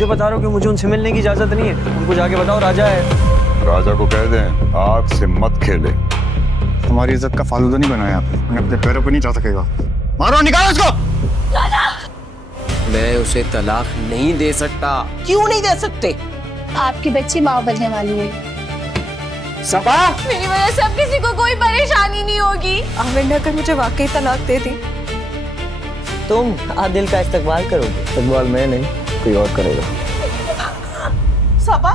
मुझे बता रहे हो कि मुझे उनसे मिलने की इजाजत नहीं है? उनको जाके बताओ राजा है। राजा को कह दें आग से मत खेले। हमारी इज्जत का फालूदा नहीं बनाया आपने, अपने पैरों पे नहीं जा सकेगा। मारो, निकालो उसको। मैं उसे तलाक नहीं दे सकता। क्यों नहीं दे सकते? आपकी बच्ची माँ बनने वाली है। सबा, मेरी वजह से अब किसी को कोई परेशानी नहीं होगी। आमिर ने अगर मुझे वाकई तलाक दे दी, तुम आदिल का इस्तकबाल करोगे? इस्तकबाल मैं नहीं, कोई और करेगा। सबा।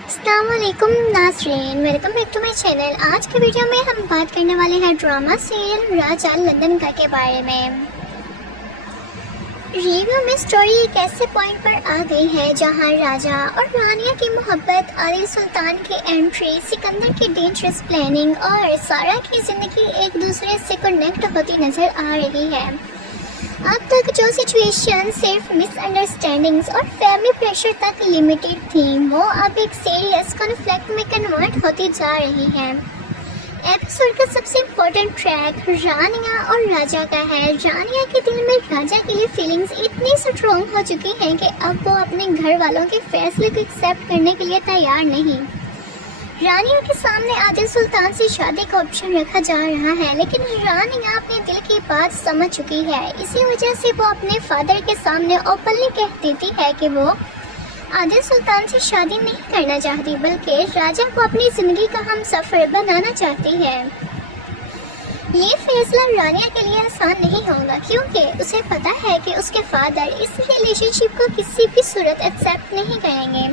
अस्सलामुअलैकुम नाज़रीन, welcome back to my channel. आज के वीडियो में हम बात करने वाले हैं ड्रामा सीरियल राजा लंदन का के बारे में। रिव्यू में स्टोरी एक ऐसे पॉइंट पर आ गई है जहां राजा और रानिया की मोहब्बत, आदिल सुल्तान की एंट्री, सिकंदर की डेंजरस प्लानिंग और सारा की जिंदगी एक दूसरे से कनेक्ट होती नजर आ रही है। अब तक जो सिचुएशन सिर्फ मिसअंडरस्टैंडिंग्स और फैमिली प्रेशर तक लिमिटेड थी, वो अब एक सीरियस कॉन्फ्लिक्ट में कन्वर्ट होती जा रही है। एपिसोड का सबसे इम्पोर्टेंट ट्रैक रानिया और राजा का है। रानिया के दिल में राजा के लिए फीलिंग्स इतनी स्ट्रॉन्ग हो चुकी हैं कि अब वो अपने घर वालों के फैसले को एक्सेप्ट करने के लिए तैयार नहीं। रानिया के सामने आदिल सुल्तान से शादी का ऑप्शन रखा जा रहा है, लेकिन रानिया अपने दिल की बात समझ चुकी है। इसी वजह से वो अपने फादर के सामने ओपनली कह देती है कि वो आदिल सुल्तान से शादी नहीं करना चाहती, बल्कि राजा को अपनी जिंदगी का हमसफर बनाना चाहती है। ये फैसला रानिया के लिए आसान नहीं होगा, क्योंकि उसे पता है कि उसके फादर इस रिलेशनशिप को किसी भी सूरत एक्सेप्ट नहीं करेंगे।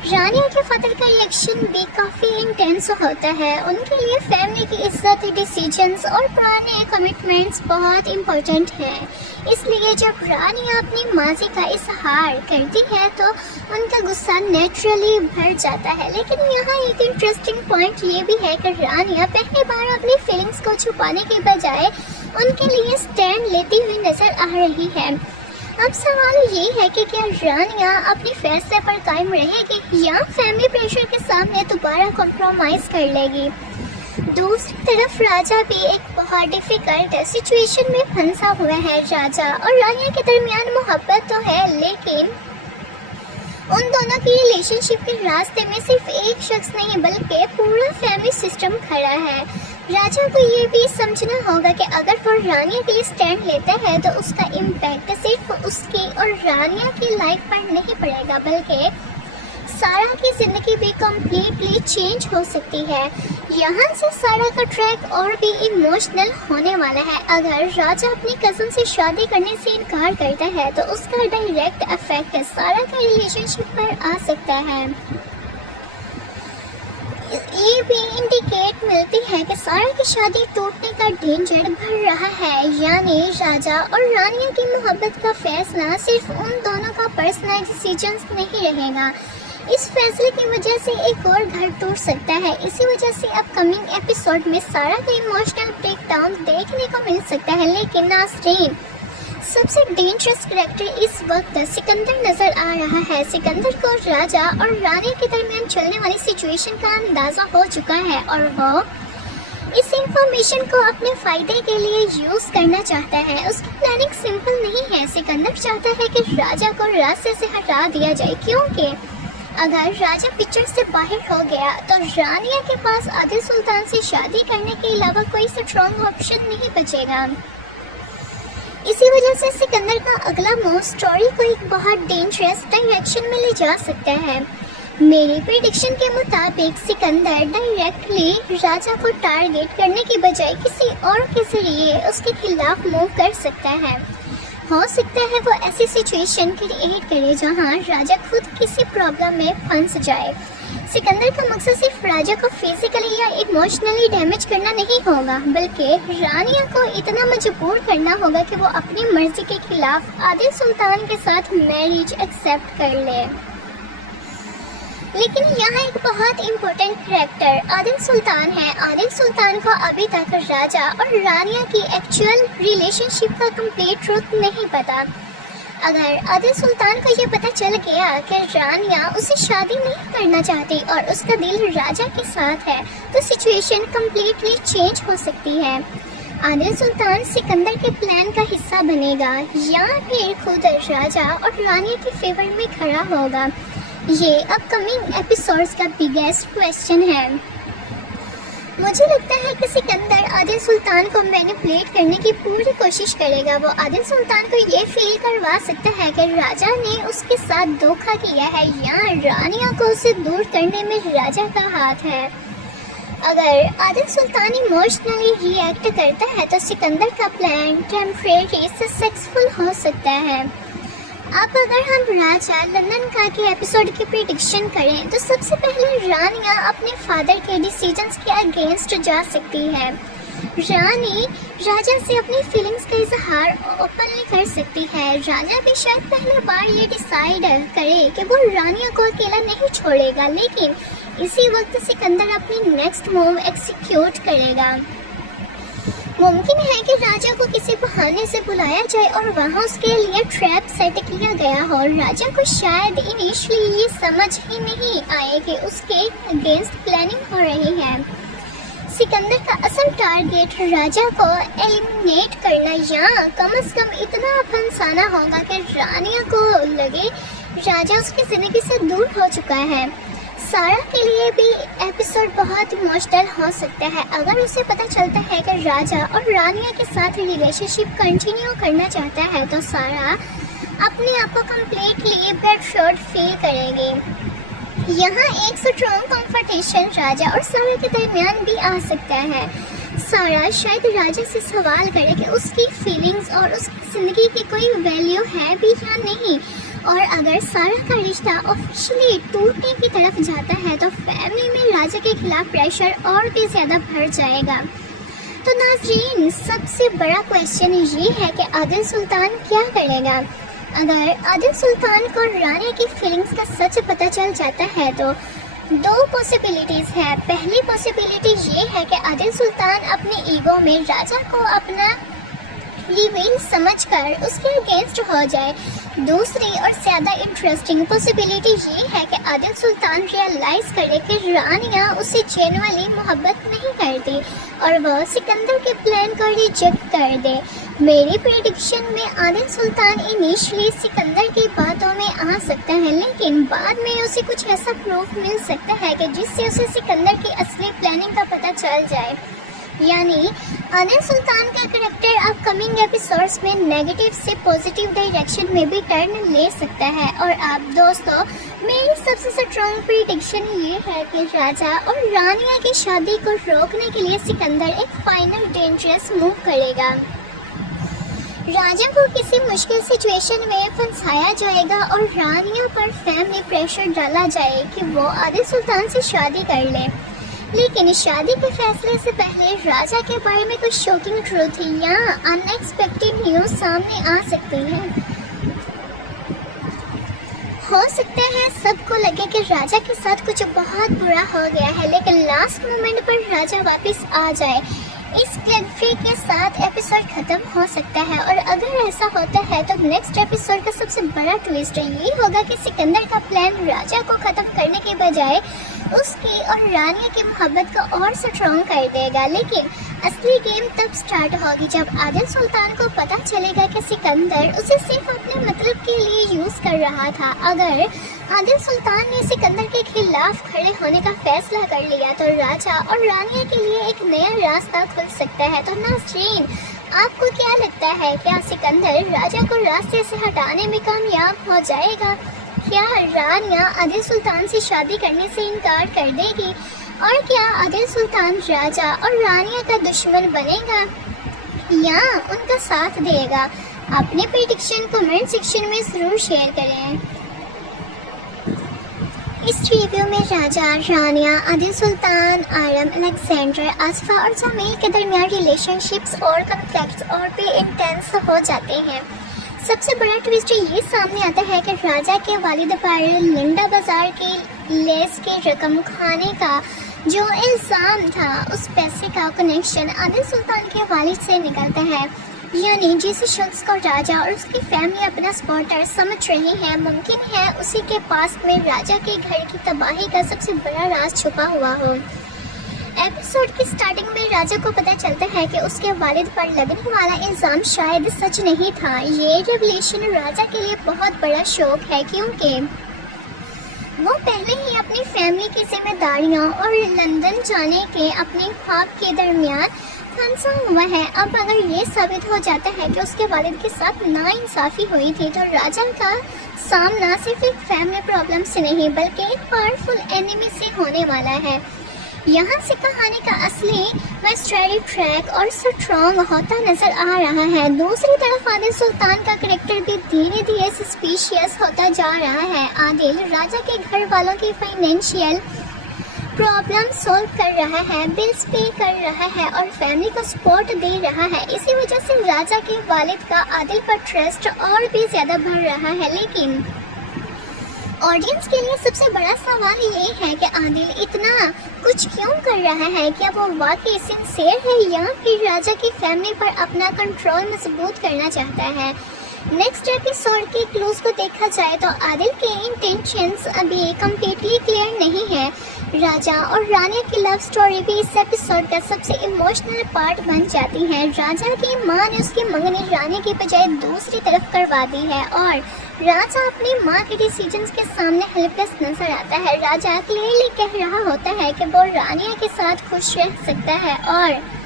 रानिया के फादर का रिएक्शन भी काफ़ी इंटेंस होता है। उनके लिए फैमिली की इज्जत, डिसीजंस और पुराने कमिटमेंट्स बहुत इम्पोर्टेंट हैं। इसलिए जब रानिया अपनी माजी का इजहार करती है तो उनका गुस्सा नेचुरली भर जाता है। लेकिन यहाँ एक इंटरेस्टिंग पॉइंट ये भी है कि रानिया पहली बार अपनी फीलिंग्स को छुपाने के बजाय उनके लिए स्टैंड लेती हुई नजर आ रही है। अब सवाल ये है कि क्या रानिया अपने फैसले पर कायम रहेगी या फैमिली प्रेशर के सामने दोबारा कॉम्प्रोमाइज कर लेगी। दूसरी तरफ राजा भी एक बहुत डिफिकल्ट सिचुएशन में फंसा हुआ है। राजा और रानिया के दरमियान मोहब्बत तो है, लेकिन उन दोनों की रिलेशनशिप के रास्ते में सिर्फ एक शख्स नहीं बल्कि पूरा फैमिली सिस्टम खड़ा है। राजा को ये भी समझना होगा कि अगर वो रानिया के लिए स्टैंड लेता है तो उसका इम्पैक्ट सिर्फ उसकी और रानिया की लाइफ पर नहीं पड़ेगा, बल्कि सारा की ज़िंदगी भी कम्प्लीटली चेंज हो सकती है। यहाँ से सारा का ट्रैक और भी इमोशनल होने वाला है। अगर राजा अपनी कज़न से शादी करने से इनकार करता है तो उसका डायरेक्ट इफेक्ट सारा के रिलेशनशिप पर आ सकता है। ये भी इंडिकेट मिलती है कि सारा की शादी टूटने का डेंजर बढ़ रहा है, यानी राजा और रानिया की मोहब्बत का फैसला सिर्फ उन दोनों का पर्सनल डिसीजंस नहीं रहेगा। इस फैसले की वजह से एक और घर टूट सकता है। इसी वजह से अपकमिंग एपिसोड में सारा का इमोशनल ब्रेकडाउन देखने को मिल सकता है। लेकिन नाज़रीन, सबसे डेंजरस कैरेक्टर इस वक्त सिकंदर नजर आ रहा है। सिकंदर को राजा और रानी के दरमियान चलने वाली सिचुएशन का अंदाजा हो चुका है और वो इस इंफॉर्मेशन को अपने फायदे के लिए यूज करना चाहता है। उसकी प्लानिंग सिंपल नहीं है। सिकंदर चाहता है कि राजा को रास्ते से हटा दिया जाए, क्योंकि अगर राजा पिक्चर से बाहर हो गया तो रानिया के पास आदिल सुल्तान से शादी करने के अलावा कोई स्ट्रॉन्ग ऑप्शन नहीं बचेगा। इसी वजह से सिकंदर का अगला मूव स्टोरी को एक बहुत डेंजरस डायरेक्शन में ले जा सकता है। मेरी प्रेडिक्शन के मुताबिक सिकंदर डायरेक्टली राजा को टारगेट करने की बजाय किसी और के जरिए उसके खिलाफ मूव कर सकता है। हो सकता है वो ऐसी सिचुएशन क्रिएट करे जहां राजा खुद किसी प्रॉब्लम में फंस जाए। सिकंदर का मकसद सिर्फ राजा को फिजिकली या इमोशनली डैमेज करना नहीं होगा, बल्कि रानिया को इतना मजबूर करना होगा कि वो अपनी मर्जी के खिलाफ आदिल सुल्तान के साथ मैरिज एक्सेप्ट कर ले। लेकिन यहाँ एक बहुत इम्पोर्टेंट कैरेक्टर आदिल सुल्तान है। आदिल सुल्तान को अभी तक राजा और रानिया की एक्चुअल रिलेशनशिप का कंप्लीट ट्रूथ नहीं पता। अगर आदिल सुल्तान को ये पता चल गया कि रानिया उससे शादी नहीं करना चाहती और उसका दिल राजा के साथ है, तो सिचुएशन कम्प्लीटली चेंज हो सकती है। आदिल सुल्तान सिकंदर के प्लान का हिस्सा बनेगा या फिर खुद राजा और रानी के फेवर में खड़ा होगा? ये अपकमिंग एपिसोड्स का बिगेस्ट क्वेश्चन है। मुझे लगता है कि सिकंदर आदिल सुल्तान को मैनिपुलेट करने की पूरी कोशिश करेगा। वो आदिल सुल्तान को ये फील करवा सकता है कि राजा ने उसके साथ धोखा किया है या रानिया को उसे दूर करने में राजा का हाथ है। अगर आदिल सुल्तान इमोशनली रिएक्ट करता है तो सिकंदर का प्लान टेम्परेरी सक्सेसफुल हो सकता है। अब अगर हम राजा लंदन का के एपिसोड की प्रेडिक्शन करें तो सबसे पहले रानिया अपने फादर के डिसीजंस के अगेंस्ट जा सकती है। रानी राजा से अपनी फीलिंग्स का इजहार ओपनली कर सकती है। राजा भी शायद पहली बार ये डिसाइड करे कि वो रानिया को अकेला नहीं छोड़ेगा, लेकिन इसी वक्त सिकंदर अपनी नेक्स्ट मूव एक्सिक्यूट करेगा। मुमकिन है कि राजा को किसी बहाने से बुलाया जाए और वहां उसके लिए ट्रैप सेट किया गया हो। राजा को शायद इनिशियली ये समझ ही नहीं आए कि उसके अगेंस्ट प्लानिंग हो रही है। सिकंदर का असल टारगेट राजा को एलिमिनेट करना या कम से कम इतना फंसाना होगा कि रानिया को लगे राजा उसकी जिंदगी से दूर हो चुका है। सारा के लिए भी एपिसोड बहुत इमोशनल हो सकता है। अगर उसे पता चलता है कि राजा और रानिया के साथ रिलेशनशिप कंटिन्यू करना चाहता है तो सारा अपने आप को कम्प्लीटली बेटरशोर्ड फील करेगी। यहाँ एक स्ट्रॉन्ग कॉन्फ्रंटेशन राजा और सारा के दरमियान भी आ सकता है। सारा शायद राजा से सवाल करे कि उसकी फीलिंग्स और उसकी ज़िंदगी की कोई वैल्यू है भी या नहीं, और अगर सारा का रिश्ता ऑफिशियली टूटने की तरफ जाता है तो फैमिली में राजा के खिलाफ प्रेशर और भी ज़्यादा बढ़ जाएगा। तो नाज़रीन, सबसे बड़ा क्वेश्चन ये है कि आदिल सुल्तान क्या करेगा। अगर आदिल सुल्तान को रानी की फीलिंग्स का सच पता चल जाता है तो दो पॉसिबिलिटीज़ है। पहली पॉसिबिलिटी ये है कि आदिल सुल्तान अपने ईगो में राजा को अपना रिवील समझकर उसके अगेंस्ट हो जाए। दूसरी और ज़्यादा इंटरेस्टिंग पॉसिबिलिटी ये है कि आदिल सुल्तान रियलाइज़ करे कि रानिया उसे जेन्युइनली मोहब्बत नहीं करती और वह सिकंदर के प्लान को रिजेक्ट कर दे। मेरी प्रेडिक्शन में आदिल सुल्तान इनिशियली सिकंदर की बातों में आ सकता है, लेकिन बाद में उसे कुछ ऐसा प्रूफ मिल सकता है कि जिससे उसे सिकंदर की असली प्लानिंग का पता चल जाए। यानी आदिल सुल्तान का करैक्टर अपकमिंग एपिसोड्स में नेगेटिव से पॉजिटिव डायरेक्शन में भी टर्न ले सकता है। और आप दोस्तों, मेरी सबसे स्ट्रॉन्ग प्रेडिक्शन ये है कि राजा और रानिया की शादी को रोकने के लिए सिकंदर एक फाइनल डेंजरस मूव करेगा। राजा को किसी मुश्किल सिचुएशन में फंसाया जाएगा और रानिया पर फैमिली प्रेशर डाला जाए कि वो आदिल सुल्तान से शादी कर ले। लेकिन शादी के फैसले से पहले राजा के बारे में कुछ शॉकिंग ट्रूथ या अनएक्सपेक्टेड न्यूज़ सामने आ सकती है। हो सकता है सबको लगे कि राजा के साथ कुछ बहुत बुरा हो गया है, लेकिन लास्ट मोमेंट पर राजा वापस आ जाए। इस क्लिफे के साथ एपिसोड खत्म हो सकता है, और अगर ऐसा होता है तो नेक्स्ट एपिसोड का सबसे बड़ा ट्विस्ट ये होगा कि सिकंदर का प्लान राजा को खत्म करने के बजाय उसकी और रानिया की मोहब्बत को और स्ट्रॉन्ग कर देगा। लेकिन असली गेम तब स्टार्ट होगी जब आदिल सुल्तान को पता चलेगा कि सिकंदर उसे सिर्फ अपने मतलब के लिए यूज़ कर रहा था। अगर आदिल सुल्तान ने सिकंदर के खिलाफ खड़े होने का फैसला कर लिया तो राजा और रानिया के लिए एक नया रास्ता खुल सकता है। तो नाज़रीन, आपको क्या लगता है, क्या सिकंदर राजा को रास्ते से हटाने में कामयाब हो जाएगा? क्या रानिया आदिल सुल्तान से शादी करने से इनकार कर देगी? और क्या आदिल सुल्तान राजा और रानिया का दुश्मन बनेगा या उनका साथ देगा? अपने प्रेडिक्शन कमेंट सेक्शन में ज़रूर शेयर करें। इस रिव्यू में राजा, रानिया, आदिल सुल्तान, आरम, अलेक्जेंडर, आसफा और जमील के दरमियान रिलेशनशिप्स और कॉन्फ्लिक्ट्स और भी इंटेंस हो जाते हैं। सबसे बड़ा ट्विस्ट ये सामने आता है कि राजा के वालिद पर लिंडा बाजार की लेस की रकम खाने का जो इल्ज़ाम था, उस पैसे का कनेक्शन आदिल सुल्तान के वालिद से निकलता है। यानी जिस शख्स को राजा और उसकी फैमिली अपना सपोर्टर समझ रही है, मुमकिन है उसी के पास में राजा के घर की तबाही का सबसे बड़ा राज छुपा हुआ हो। एपिसोड की स्टार्टिंग में राजा को पता चलता है कि उसके वालिद पर लगने वाला इल्जाम शायद सच नहीं था। ये रेवलेशन राजा के लिए बहुत बड़ा शौक है क्योंकि वो पहले ही अपनी फैमिली की जिम्मेदारियों और लंदन जाने के अपने ख्वाब के दरमियान फंसा हुआ है। अब अगर ये साबित हो जाता है कि उसके वालिद के साथ नाइंसाफी हुई थी तो राजा का सामना सिर्फ एक फैमिली प्रॉब्लम से नहीं बल्कि एक पावरफुल एनिमी से होने वाला है। यहाँ से कहानी का असली मिस्ट्री ट्रैक और स्ट्रॉन्ग होता नजर आ रहा है। दूसरी तरफ आदिल सुल्तान का करेक्टर भी धीरे धीरे सस्पिशियस होता जा रहा है। आदिल राजा के घर वालों की फाइनेंशियल प्रॉब्लम सॉल्व कर रहा है, बिल्स पे कर रहा है और फैमिली को सपोर्ट दे रहा है। इसी वजह से राजा के वालिद का आदिल पर ट्रस्ट और भी ज्यादा बढ़ रहा है। लेकिन ऑडियंस के लिए सबसे बड़ा सवाल ये है कि आदिल इतना कुछ क्यों कर रहा है? क्या वो वाकई सिंसियर है या फिर राजा की फैमिली पर अपना कंट्रोल मजबूत करना चाहता है? नेक्स्ट एपिसोड के क्लूज को देखा जाए तो आदिल के इंटेंशंस अभी कंप्लीटली क्लियर नहीं है। राजा और रानिया की लव स्टोरी भी इस एपिसोड का सबसे इमोशनल पार्ट बन जाती है। राजा की मां ने उसकी मंगनी रानिया की बजाय दूसरी तरफ करवा दी है और राजा अपनी मां के डिसीजंस के सामने हेल्पलेस नजर आता है। राजा क्लियरली कह रहा होता है कि वो रानिया के साथ खुश रह सकता है और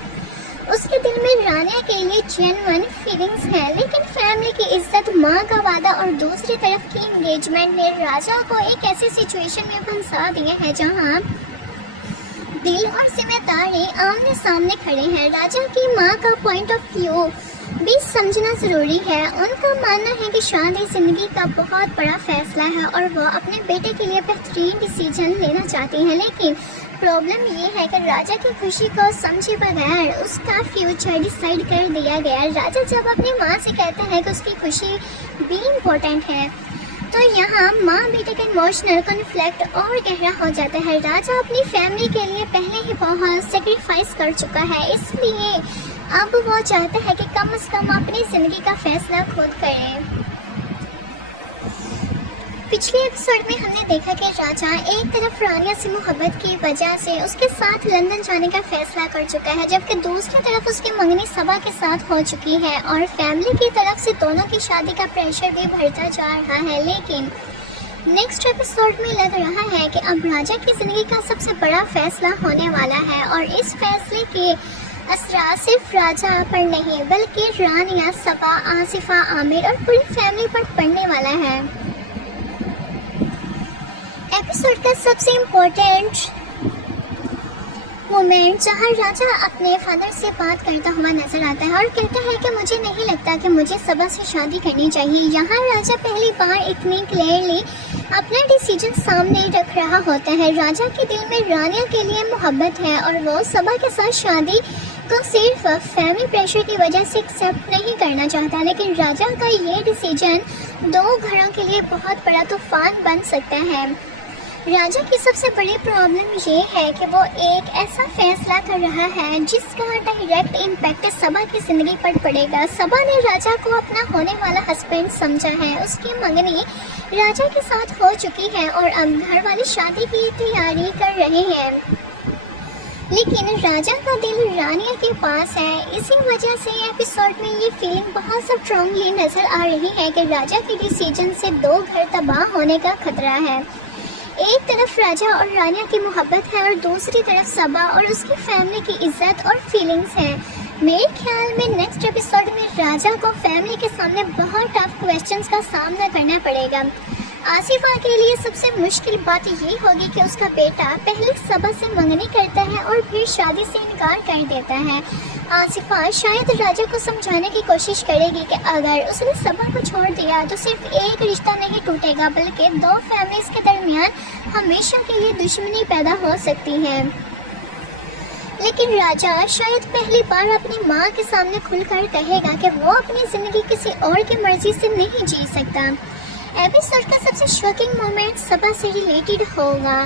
उसके दिल में रानिया के लिए जेन्युइन फीलिंग्स हैं, लेकिन फैमिली की इज्जत, माँ का वादा और दूसरी तरफ की एंगेजमेंट ने राजा को एक ऐसी सिचुएशन में फंसा दिया है जहाँ दिल और जिम्मेदारी आमने सामने खड़े हैं। राजा की माँ का पॉइंट ऑफ व्यू भी समझना जरूरी है। उनका मानना है कि शादी जिंदगी का बहुत बड़ा फैसला है और वो अपने बेटे के लिए बेहतरीन डिसीजन लेना चाहती हैं, लेकिन प्रॉब्लम ये है कि राजा की खुशी को समझे बगैर उसका फ्यूचर डिसाइड कर दिया गया। राजा जब अपनी माँ से कहता है कि उसकी खुशी भी इम्पोर्टेंट है तो यहाँ माँ बेटे का इमोशनल कॉन्फ्लिक्ट और गहरा हो जाता है। राजा अपनी फैमिली के लिए पहले ही बहुत सेक्रीफाइस कर चुका है, इसलिए अब वो चाहता है कि कम से कम अपनी जिंदगी का फैसला खुद करे। पिछले एपिसोड में हमने देखा कि राजा एक तरफ रानिया से मोहब्बत की वजह से उसके साथ लंदन जाने का फैसला कर चुका है, जबकि दूसरी तरफ उसकी मंगनी सबा के साथ हो चुकी है और फैमिली की तरफ से दोनों की शादी का प्रेशर भी बढ़ता जा रहा है। लेकिन नेक्स्ट एपिसोड में लग रहा है कि अब राजा की जिंदगी का सबसे बड़ा फैसला होने वाला है और इस फैसले के असरा सिर्फ राजा पर नहीं बल्कि रानिया, सबा, आसिफा, आमिर और पूरी फैमिली पर पड़ने वाला है। एपिसोड का सबसे इम्पोर्टेंट मोमेंट जहाँ राजा अपने फादर से बात करता हुआ नजर आता है और कहता है कि मुझे नहीं लगता कि मुझे सबा से शादी करनी चाहिए। यहाँ राजा पहली बार इतनी क्लियरली अपना डिसीजन सामने रख रहा होता है। राजा के दिल में रानिया के लिए मोहब्बत है और वो सबा के साथ शादी को सिर्फ फैमिली प्रेशर की वजह से एक्सेप्ट नहीं करना चाहता, लेकिन राजा का ये डिसीजन दो घरों के लिए बहुत बड़ा तूफान बन सकता है। राजा की सबसे बड़ी प्रॉब्लम ये है कि वो एक ऐसा फैसला कर रहा है जिसका डायरेक्ट इम्पैक्ट सबा की ज़िंदगी पर पड़ेगा। सबा ने राजा को अपना होने वाला हस्बैंड समझा है, उसकी मंगनी राजा के साथ हो चुकी है और अब घर वाली शादी की तैयारी कर रहे हैं, लेकिन राजा का दिल रानिया के पास है। इसी वजह से एपिसोड में ये फीलिंग बहुत स्ट्रांगली नज़र आ रही है कि राजा के डिसीजन से दो घर तबाह होने का खतरा है। एक तरफ राजा और रानिया की मोहब्बत है और दूसरी तरफ सबा और उसकी फैमिली की इज्जत और फीलिंग्स हैं। मेरे ख्याल में नेक्स्ट एपिसोड में राजा को फैमिली के सामने बहुत टफ क्वेश्चंस का सामना करना पड़ेगा। आसिफा के लिए सबसे मुश्किल बात ये होगी कि उसका बेटा पहले सबा से मंगनी करता है और फिर शादी से इनकार कर देता है। आसिफा शायद राजा को समझाने की कोशिश करेगी कि अगर उसने सबा को छोड़ दिया तो सिर्फ एक रिश्ता नहीं टूटेगा बल्कि दो फैमिलीज के दरमियान हमेशा के लिए दुश्मनी पैदा हो सकती है। लेकिन राजा शायद पहली बार अपनी माँ के सामने खुलकर कहेगा कि वो अपनी ज़िंदगी किसी और की मर्जी से नहीं जी सकता। एपिसोड का सबसे शॉकिंग मोमेंट सबा से रिलेटेड होगा।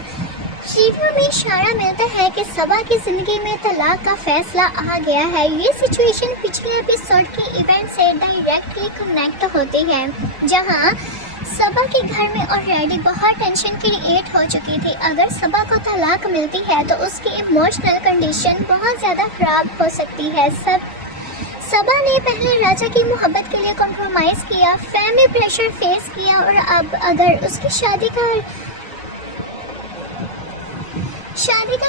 रिव्यू में इशारा मिलता है कि सबा की ज़िंदगी में तलाक का फैसला आ गया है। ये सिचुएशन पिछले एपिसोड के इवेंट से डायरेक्टली कनेक्ट होती है, जहां सबा के घर में ऑलरेडी बहुत टेंशन क्रिएट हो चुकी थी। अगर सबा को तलाक मिलती है तो उसकी इमोशनल कंडीशन बहुत ज़्यादा ख़राब हो सकती है। सबा ने पहले राजा की मोहब्बत के लिए कॉम्प्रोमाइज़ किया, फैमिली प्रेशर फेस किया, और अब अगर उसकी शादी का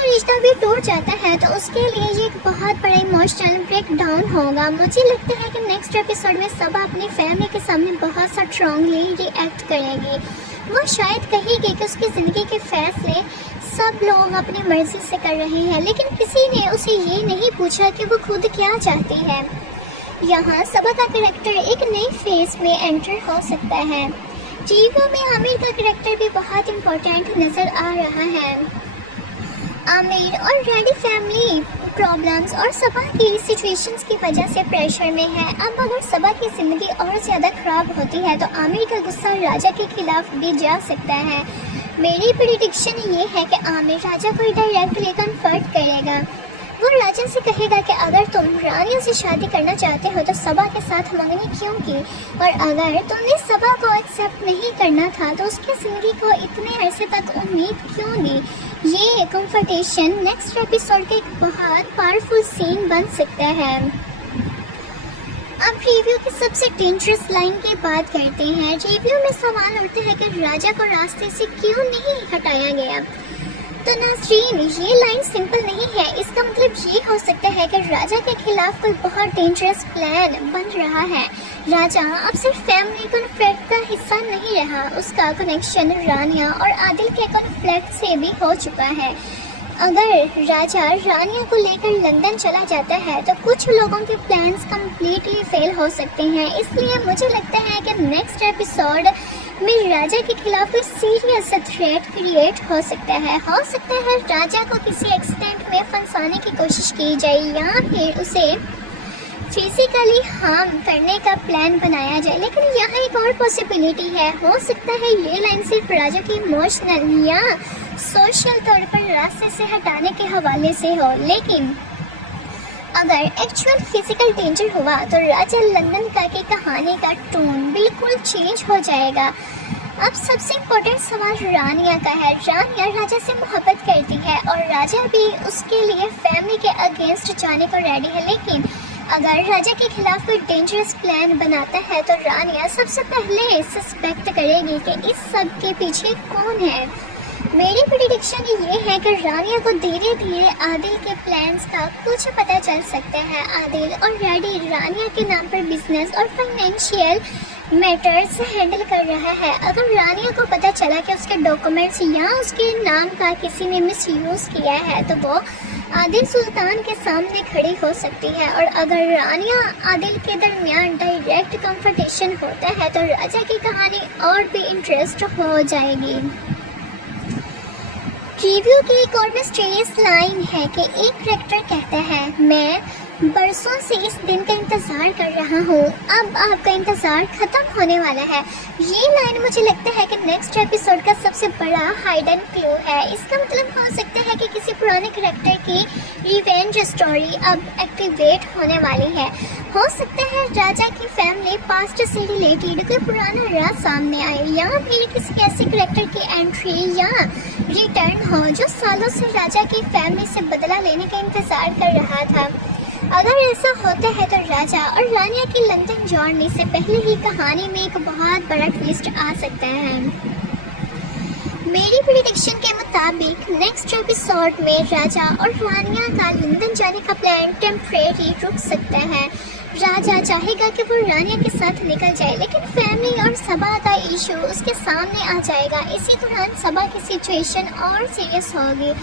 रिश्ता भी टूट जाता है तो उसके लिए ये एक बहुत बड़ा इमोशनल ब्रेक डाउन होगा। मुझे लगता है कि नेक्स्ट एपिसोड में सबा अपनी फैमिली के सामने बहुत स्ट्रांगली रिएक्ट करेगी। वो शायद कहेगी कि उसकी ज़िंदगी के फैसले सब लोग अपनी मर्जी से कर रहे हैं, लेकिन किसी ने उसे ये नहीं पूछा कि वो खुद क्या चाहती है। यहाँ सबा का कैरेक्टर एक नई फेज में एंटर हो सकता है। टीवी में आमिर का कैरेक्टर भी बहुत इम्पोर्टेंट नज़र आ रहा है। आमिर और रेडी फैमिली प्रॉब्लम्स और सबा की सिचुएशंस की वजह से प्रेशर में है। अब अगर सबा की ज़िंदगी और ज़्यादा ख़राब होती है तो आमिर का गुस्सा राजा के खिलाफ भी जा सकता है। मेरी प्रेडिक्शन ये है कि आमिर राजा को डायरेक्टली कन्फर्ट करेगा। वो राजा से कहेगा कि अगर तुम रानियों से शादी करना चाहते हो तो सबा के साथ मंगनी क्यों की, और अगर तुमने सबा को एक्सेप्ट नहीं करना था तो उसकी ज़िंदगी को इतने अरसे तक उम्मीद क्यों दी। ये कन्फर्टेशन नेक्स्ट एपिसोड का एक बहुत पावरफुल सीन बन सकता है। अब रिव्यू की सबसे डेंजरस लाइन की बात करते हैं। रिव्यू में सवाल उठते हैं कि राजा को रास्ते से क्यों नहीं हटाया गया। तो नाज़रीन, ये लाइन सिंपल नहीं है। इसका मतलब ये हो सकता है कि राजा के खिलाफ कोई बहुत डेंजरस प्लान बन रहा है। राजा अब सिर्फ फैमिली कॉन्फ्लिक्ट का हिस्सा नहीं रहा, उसका कनेक्शन रानिया और आदिल के कॉन्फ्लिक्ट से भी हो चुका है। अगर राजा रानिया को लेकर लंदन चला जाता है तो कुछ लोगों के प्लान्स कम्प्लीटली फेल हो सकते हैं। इसलिए मुझे लगता है कि नेक्स्ट एपिसोड में राजा के खिलाफ कोई सीरियस थ्रेट क्रिएट हो सकता है। राजा को किसी एक्सीडेंट में फंसाने की कोशिश की जाए या फिर उसे फिजिकली हार्म करने का प्लान बनाया जाए। लेकिन यहाँ एक और पॉसिबिलिटी है, हो सकता है ये लाइन सिर्फ राजा की इमोशनल या सोशल तौर पर रास्ते से हटाने के हवाले से हो, लेकिन अगर एक्चुअल फिजिकल डेंजर हुआ तो राजा लंदन का की कहानी का टोन बिल्कुल चेंज हो जाएगा। अब सबसे इम्पोर्टेंट सवाल रानिया का है। रानिया राजा से मोहब्बत करती है और राजा भी उसके लिए फैमिली के अगेंस्ट जाने को रेडी है, लेकिन अगर राजा के खिलाफ कोई डेंजरस प्लान बनाता है तो रानिया सबसे पहले सस्पेक्ट करेगी कि इस सब के पीछे कौन है। मेरी प्रेडिक्शन ये है कि रानिया को धीरे धीरे आदिल के प्लान्स का कुछ पता चल सकता है। आदिल और रेडी रानिया के नाम पर बिजनेस और फाइनेंशियल मैटर्स हैंडल कर रहा है। अगर रानिया को पता चला कि उसके डॉक्यूमेंट्स या उसके नाम का किसी ने मिसयूज़ किया है तो वो आदिल सुल्तान के सामने खड़ी हो सकती है, और अगर रानिया आदिल के दरमियान डायरेक्ट कन्फ्रंटेशन होता है तो राजा की कहानी और भी इंटरेस्ट हो जाएगी। रिव्यू की एक और मिस्टीरियस लाइन है कि एक कैरेक्टर कहता है, मैं बरसों से इस दिन का इंतज़ार कर रहा हूँ, अब आपका इंतज़ार ख़त्म होने वाला है। ये लाइन मुझे लगता है कि नेक्स्ट एपिसोड का सबसे बड़ा हाइडन क्लू है। इसका मतलब हो सकता है कि किसी पुराने कैरेक्टर की रिवेंज स्टोरी अब एक्टिवेट होने वाली है। हो सकता है राजा की फैमिली पास्ट से रिलेटेड कोई पुराना राज सामने आए, या फिर किसी ऐसे कैरेक्टर की एंट्री या रिटर्न हो जो सालों से राजा की फैमिली से बदला लेने का इंतज़ार कर रहा था। अगर ऐसा होता है तो राजा और रानिया की लंदन जर्नी से पहले ही कहानी में एक बहुत बड़ा ट्विस्ट आ सकता है। मेरी प्रेडिक्शन के मुताबिक नेक्स्ट एपिसोड में राजा और रानिया का लंदन जाने का प्लान टेम्परेरी रुक सकता है। राजा चाहेगा कि वो रानिया के साथ निकल जाए, लेकिन फैमिली और सबा का इशू उसके सामने आ जाएगा। इसी दौरान सबा की सिचुएशन और सीरियस होगी।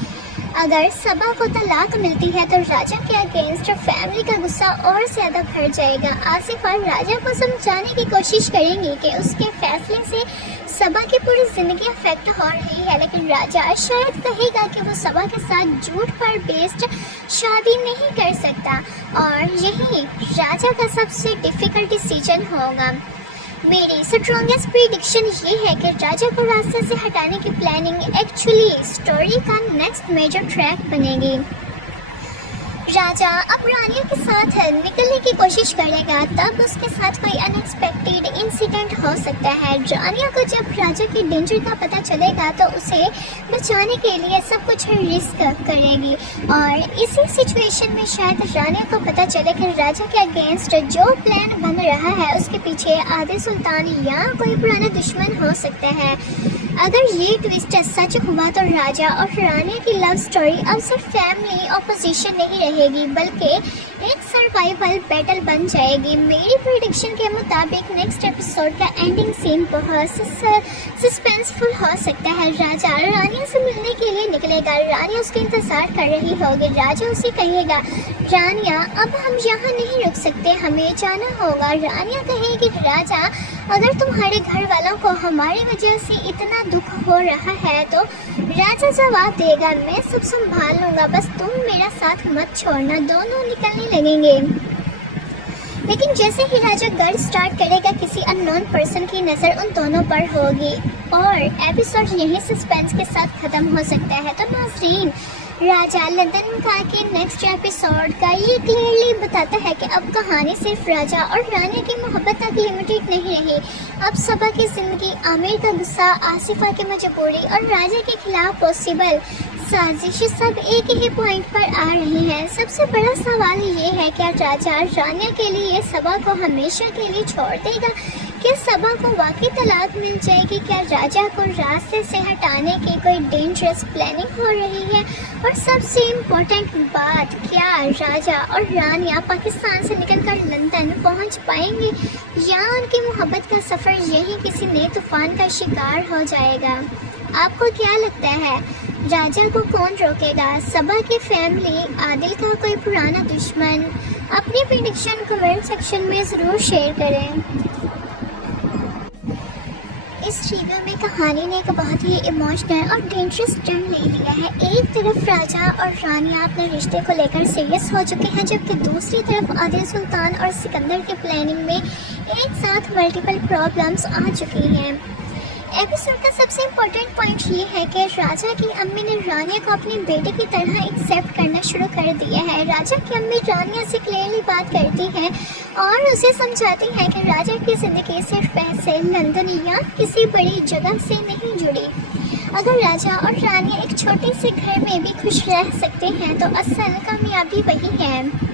अगर सबा को तलाक मिलती है तो राजा के अगेंस्ट फैमिली का गुस्सा और ज़्यादा बढ़ जाएगा। आसिफा राजा को समझाने की कोशिश करेंगी कि उसके फैसले से सबा की पूरी ज़िंदगी अफेक्ट हो रही है, लेकिन राजा शायद कहेगा कि वो सबा के साथ झूठ पर बेस्ड शादी नहीं कर सकता, और यही राजा का सबसे डिफ़िकल्ट डिसीजन होगा। मेरी स्ट्रॉन्गेस्ट प्रेडिक्शन ये है कि राजा को रास्ते से हटाने की प्लानिंग एक्चुअली स्टोरी का नेक्स्ट मेजर ट्रैक बनेगी। राजा अब रानिया के साथ निकलने की कोशिश करेगा, तब उसके साथ कोई अनएक्सपेक्टेड इंसिडेंट हो सकता है। रानिया को जब राजा की डेंजर का पता चलेगा तो उसे बचाने के लिए सब कुछ रिस्क करेगी, और इसी सिचुएशन में शायद रानिया को पता चले कि राजा के अगेंस्ट जो प्लान बन रहा है उसके पीछे आदिल सुल्तान या कोई पुराना दुश्मन हो सकता है। अगर ये ट्विस्ट सच हुआ तो राजा और रानिया की लव स्टोरी अब सिर्फ फैमिली ऑपोजिशन नहीं रहेगी, बल्कि एक सर्वाइवल बैटल बन जाएगी। मेरी प्रेडिक्शन के मुताबिक नेक्स्ट एपिसोड का एंडिंग सीन बहुत सस्पेंसफुल हो सकता है। राजा रानिया से मिलने के लिए निकलेगा, रानिया उसका इंतजार कर रही होगी। राजा उसे कहेगा, रानिया अब हम यहाँ नहीं रुक सकते, हमें जाना होगा। रानिया कहेगी, राजा अगर तुम्हारे घर वालों को हमारी वजह से इतना दुख हो रहा है तो राजा जवाब देगा, मैं सब संभाल लूंगा, बस तुम मेरा साथ मत छोड़ना। दोनों निकलने लगेंगे, लेकिन जैसे ही राजा गन स्टार्ट करेगा किसी अननोन पर्सन की नज़र उन दोनों पर होगी और एपिसोड यही सस्पेंस के साथ ख़त्म हो सकता है। तो नाज़रीन, राजा लंदन का के नेक्स्ट एपिसोड का ये क्लियरली बताता है कि अब कहानी सिर्फ राजा और रानी की मोहब्बत तक लिमिटेड नहीं रही। अब सबा की ज़िंदगी, आमिर का गुस्सा, आसिफा की मजबूरी और राजा के खिलाफ पॉसिबल साजिश सब एक ही पॉइंट पर आ रही हैं। सबसे बड़ा सवाल ये है, क्या राजा रानिया के लिए सबा को हमेशा के लिए छोड़ देगा? क्या सबा को वाकई तलाक मिल जाएगी? क्या राजा को रास्ते से हटाने की कोई डेंजरस प्लानिंग हो रही है? और सबसे इम्पोर्टेंट बात, क्या राजा और रानिया पाकिस्तान से निकलकर लंदन पहुंच पाएंगे या उनकी मोहब्बत का सफ़र यही किसी नए तूफान का शिकार हो जाएगा? आपको क्या लगता है, राजा को कौन रोकेगा? सबा की फैमिली, आदिल का कोई पुराना दुश्मन? अपनी प्रेडिक्शन कमेंट सेक्शन में ज़रूर शेयर करें। इस रिव्यू में कहानी ने एक बहुत ही इमोशनल और डेंजरस टर्न ले लिया है। एक तरफ राजा और रानिया अपने रिश्ते को लेकर सीरियस हो चुके हैं, जबकि दूसरी तरफ आदिल सुल्तान और सिकंदर के प्लानिंग में एक साथ मल्टीपल प्रॉब्लम्स आ चुकी हैं। एपिसोड का सबसे इम्पोर्टेंट पॉइंट ये है कि राजा की अम्मी ने रानिया को अपनी बेटी की तरह एक्सेप्ट करना शुरू कर दिया है। राजा की अम्मी रानिया से क्लियरली बात करती हैं और उसे समझाती हैं कि राजा की ज़िंदगी सिर्फ पैसे, लंदन या किसी बड़ी जगह से नहीं जुड़ी। अगर राजा और रानिया एक छोटे से घर में भी खुश रह सकते हैं तो असल कामयाबी वही है।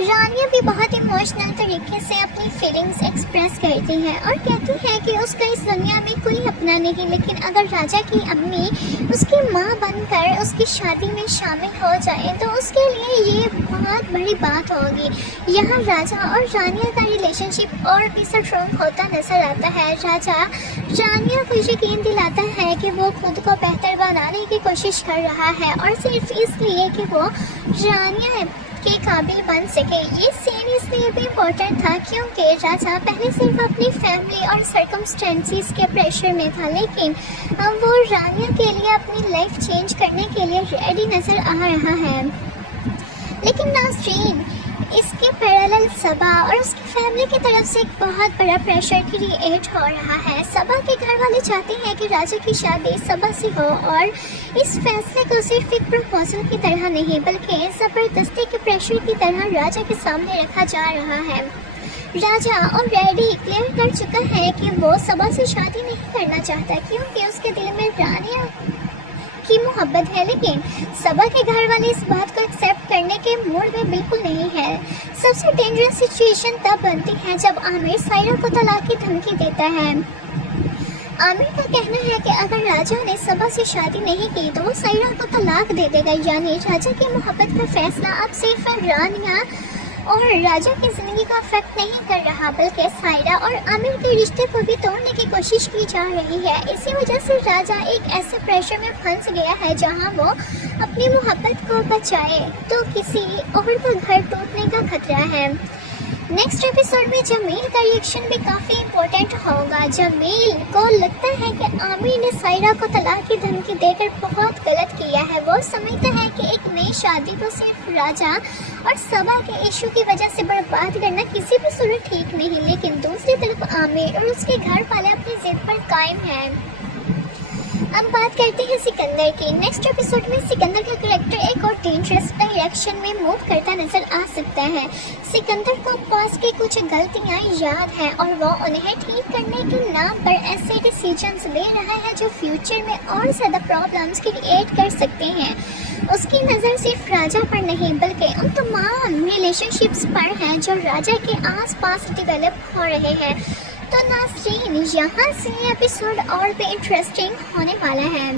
रानिया भी बहुत इमोशनल तरीके से अपनी फीलिंग्स एक्सप्रेस करती है और कहती है कि उसका इस दुनिया में कोई अपना नहीं, लेकिन अगर राजा की अम्मी उसकी माँ बनकर उसकी शादी में शामिल हो जाए तो उसके लिए ये बहुत बड़ी बात होगी। यहाँ राजा और रानिया का रिलेशनशिप और भी स्ट्रॉन्ग होता नजर आता है। राजा रानिया को यकीन दिलाता है कि वो खुद को बेहतर बनाने की कोशिश कर रहा है और सिर्फ इसलिए कि वो रानिया के काबिल बन सके। ये सीन इसलिए भी इम्पोर्टेंट था क्योंकि राजा पहले सिर्फ अपनी फैमिली और सर्कमस्टेंसेस के प्रेशर में था, लेकिन अब वो रानिया के लिए अपनी लाइफ चेंज करने के लिए रेडी नज़र आ रहा है। लेकिन नाज़रीन, इसके पैरेलल सबा और उसकी फैमिली की तरफ से एक बहुत बड़ा प्रेशर क्रिएट हो रहा है। सबा के घर वाले चाहते हैं कि राजा की शादी सबा से हो और इस फैसले को सिर्फ एक प्रपोजल की तरह नहीं बल्कि ज़बरदस्ती के प्रेशर की तरह राजा के सामने रखा जा रहा है। राजा ऑलरेडी क्लियर कर चुका है कि वो सबा से शादी नहीं करना चाहता क्योंकि उसके दिल में रानिया की मोहब्बत है, लेकिन सबा के घर वाले इस बात को एक्सेप्ट करने के मूड में बिल्कुल नहीं है। सबसे डेंजरस सिचुएशन तब बनती है जब आमिर सायरा को तलाक की धमकी देता है। आमिर का कहना है कि अगर राजा ने सबा से शादी नहीं की तो वो सायरा को तलाक दे देगा, यानी राजा की मोहब्बत का फैसला अब सिर्फ रानिया और राजा की ज़िंदगी को अफेक्ट नहीं कर रहा बल्कि सायरा और आमिर के रिश्ते को भी तोड़ने की कोशिश की जा रही है। इसी वजह से राजा एक ऐसे प्रेशर में फंस गया है जहां वो अपनी मोहब्बत को बचाए तो किसी और का घर टूटने का खतरा है। नेक्स्ट एपिसोड में जमील का रिएक्शन भी काफ़ी इम्पोर्टेंट होगा। जमील को लगता है कि आमिर ने सायरा को तलाक की धमकी देकर बहुत गलत किया है। वो समझता है कि एक नई शादी को सिर्फ राजा और सबा के इशू की वजह से बर्बाद करना किसी भी सूरत ठीक नहीं, लेकिन दूसरी तरफ आमिर और उसके घर वाले अपनी जिद पर कायम हैं। अब बात करते हैं सिकंदर की। नेक्स्ट एपिसोड में सिकंदर का कैरेक्टर एक और डेंजरस डायरेक्शन में मूव करता नजर आ सकता है। सिकंदर को पास की कुछ गलतियां याद है और वो उन्हें ठीक करने के नाम पर ऐसे डिसीजंस ले रहा है जो फ्यूचर में और ज़्यादा प्रॉब्लम्स क्रिएट कर सकते हैं। उसकी नज़र सिर्फ राजा पर नहीं बल्कि उन तमाम रिलेशनशिप्स पर है जो राजा के आसपास डेवलप हो रहे हैं। तो नाज़रीन, यहाँ से एपिसोड और भी इंटरेस्टिंग होने वाला है।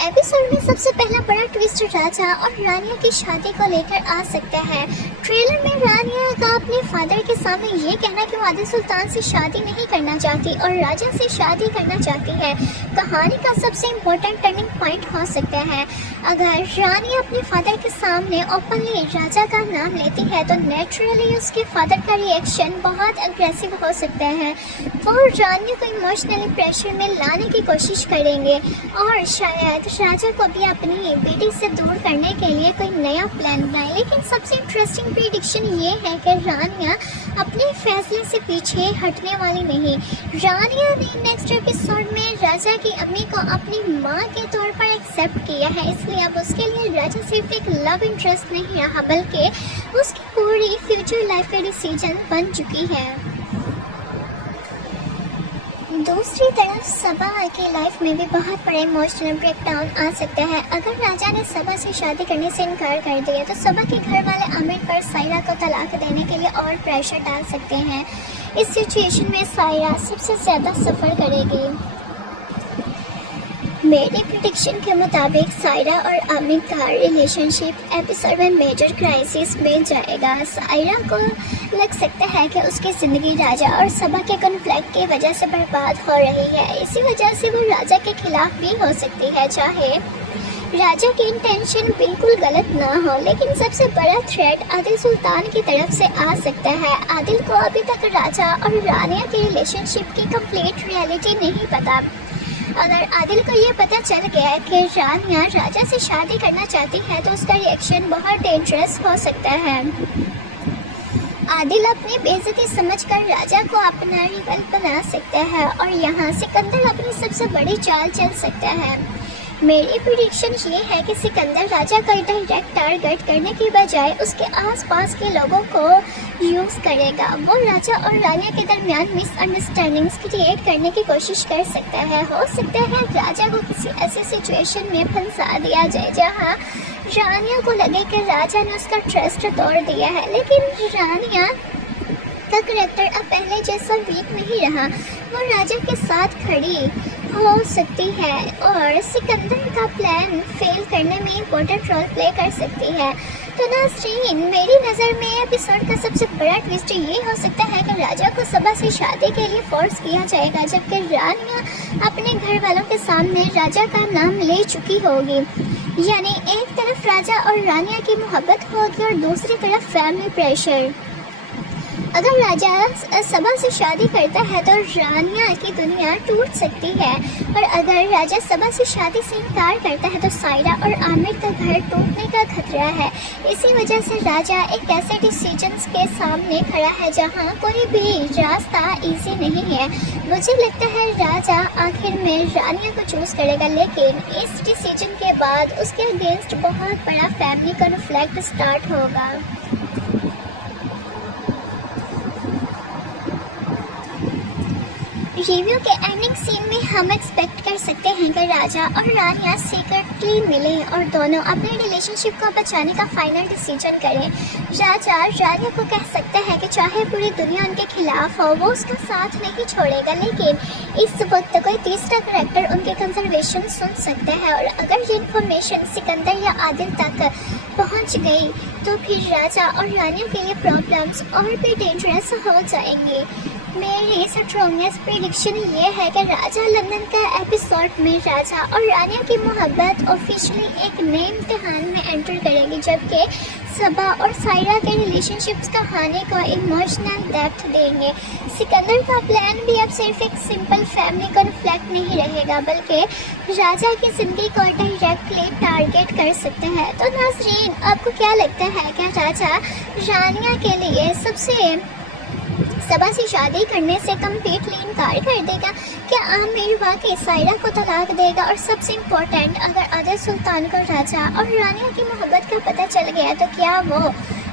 एपिसोड में सबसे पहला बड़ा ट्विस्ट राजा और रानिया की शादी को लेकर आ सकता है। ट्रेलर में रानिया का अपने फादर के सामने ये कहना कि वो आदिल सुल्तान से शादी नहीं करना चाहती और राजा से शादी करना चाहती है, कहानी का सबसे इम्पोर्टेंट टर्निंग पॉइंट हो सकता है। अगर रानिया अपने फादर के सामने ओपनली राजा का नाम लेती है तो नेचुरली उसके फादर का रिएक्शन बहुत अग्रेसिव हो सकता है। वो रानिया को इमोशनली प्रेशर में लाने की कोशिश करेंगे और शायद राजा को भी अपनी बेटी से दूर करने के लिए कोई नया प्लान बनाए। लेकिन सबसे इंटरेस्टिंग प्रेडिक्शन ये है कि रानिया अपने फैसले से पीछे हटने वाली नहीं। रानिया ने नेक्स्ट एपिसोड में राजा की अम्मी को अपनी माँ के तौर पर एक्सेप्ट किया है, इसलिए अब उसके लिए राजा सिर्फ एक लव इंटरेस्ट नहीं रहा बल्कि उसकी पूरी फ्यूचर लाइफ का डिसीजन बन चुकी है। दूसरी तरफ सबा की लाइफ में भी बहुत बड़ा इमोशनल ब्रेकडाउन आ सकता है। अगर राजा ने सबा से शादी करने से इनकार कर दिया तो सबा के घर वाले आमिर पर सायरा को तलाक देने के लिए और प्रेशर डाल सकते हैं। इस सिचुएशन में सायरा सबसे ज़्यादा सफ़र करेगी। मेरे प्रेडिक्शन के मुताबिक सायरा और आमिर का रिलेशनशिप एपिसोड में मेजर क्राइसिस में जाएगा। सायरा को लग सकता है कि उसकी ज़िंदगी राजा और सबा के कॉन्फ्लिक्ट की वजह से बर्बाद हो रही है। इसी वजह से वो राजा के खिलाफ भी हो सकती है, चाहे राजा की इंटेंशन बिल्कुल गलत ना हो। लेकिन सबसे बड़ा थ्रेट आदिल सुल्तान की तरफ से आ सकता है। आदिल को अभी तक राजा और रानिया की रिलेशनशिप की कंप्लीट रियलिटी नहीं पता। अगर आदिल को ये पता चल गया कि रानिया राजा से शादी करना चाहती है तो उसका रिएक्शन बहुत डेंजरस हो सकता है। आदिल अपनी बेइज्जती समझकर राजा को अपना रिवल बना सकता है और यहाँ सिकंदर अपनी सबसे बड़ी चाल चल सकता है। मेरी प्रेडिक्शन ये है कि सिकंदर राजा का डायरेक्ट टारगेट करने की बजाय उसके आसपास के लोगों को यूज़ करेगा। वो राजा और रानिया के दरमियान मिसअंडरस्टैंडिंग्स क्रिएट करने की कोशिश कर सकता है। हो सकता है राजा को किसी ऐसी सिचुएशन में फंसा दिया जाए जहाँ रानिया को लगे कि राजा ने उसका ट्रस्ट तोड़ दिया है। लेकिन रानिया का करेक्टर अब पहले जैसा वीक नहीं रहा, वो राजा के साथ खड़ी हो सकती है और सिकंदर का प्लान फेल करने में इम्पोर्टेंट रोल प्ले कर सकती है। तो नाज़रीन, मेरी नज़र में एपिसोड का सबसे बड़ा ट्विस्ट ये हो सकता है कि राजा को सबा से शादी के लिए फोर्स किया जाएगा, जबकि रानिया अपने घर वालों के सामने राजा का नाम ले चुकी होगी। यानी एक तरफ राजा और रानिया की मोहब्बत होगी और दूसरी तरफ फैमिली प्रेशर। अगर राजा सबा से शादी करता है तो रानिया की दुनिया टूट सकती है और अगर राजा सबा से शादी से इनकार करता है तो सायरा और आमिर का घर टूटने का खतरा है। इसी वजह से राजा एक ऐसे डिसीजंस के सामने खड़ा है जहां कोई भी रास्ता इजी नहीं है। मुझे लगता है राजा आखिर में रानिया को चूज़ करेगा, लेकिन इस डिसीजन के बाद उसके अगेंस्ट बहुत बड़ा फैमिली कॉन्फ्लिक्ट स्टार्ट होगा। रिव्यू के एंडिंग सीन में हम एक्सपेक्ट कर सकते हैं कि राजा और रानिया सीक्रेटली मिले और दोनों अपने रिलेशनशिप को बचाने का फाइनल डिसीजन करें। राजा रानिया को कह सकता है कि चाहे पूरी दुनिया उनके खिलाफ हो वो उसका साथ नहीं छोड़ेगा, लेकिन इस वक्त कोई तीसरा कैरेक्टर उनके कंजर्वेशन सुन सकता है और अगर ये इन्फॉर्मेशन सिकंदर या आदिल तक पहुंच गई तो फिर राजा और रानिया के लिए प्रॉब्लम्स और भी डेंजरस हो जाएंगे। मेरी स्ट्रॉन्गेस्ट प्रेडिक्शन ये है कि राजा लंदन का एपिसोड में राजा और रानिया की मोहब्बत ऑफिशियली एक नए इम्तिहान में एंटर करेगी, जबकि सबा और सायरा के रिलेशनशिप्स कहानी को इमोशनल डेप्थ देंगे। सिकंदर का प्लान भी अब सिर्फ एक सिंपल फैमिली कॉन्फ्लिक्ट नहीं रहेगा बल्कि राजा की ज़िंदगी को डायरेक्टली टारगेट कर सकते हैं। तो नाज़रीन, आपको क्या लगता है, क्या राजा रानिया के लिए सबसे सबा से शादी करने से कम्प्लीटली इनकार कर देगा? क्या आमिर वाकई सायरा को तलाक देगा? और सबसे इम्पोर्टेंट, अगर आदिल सुल्तान को राजा और रानिया की मोहब्बत का पता चल गया तो क्या वो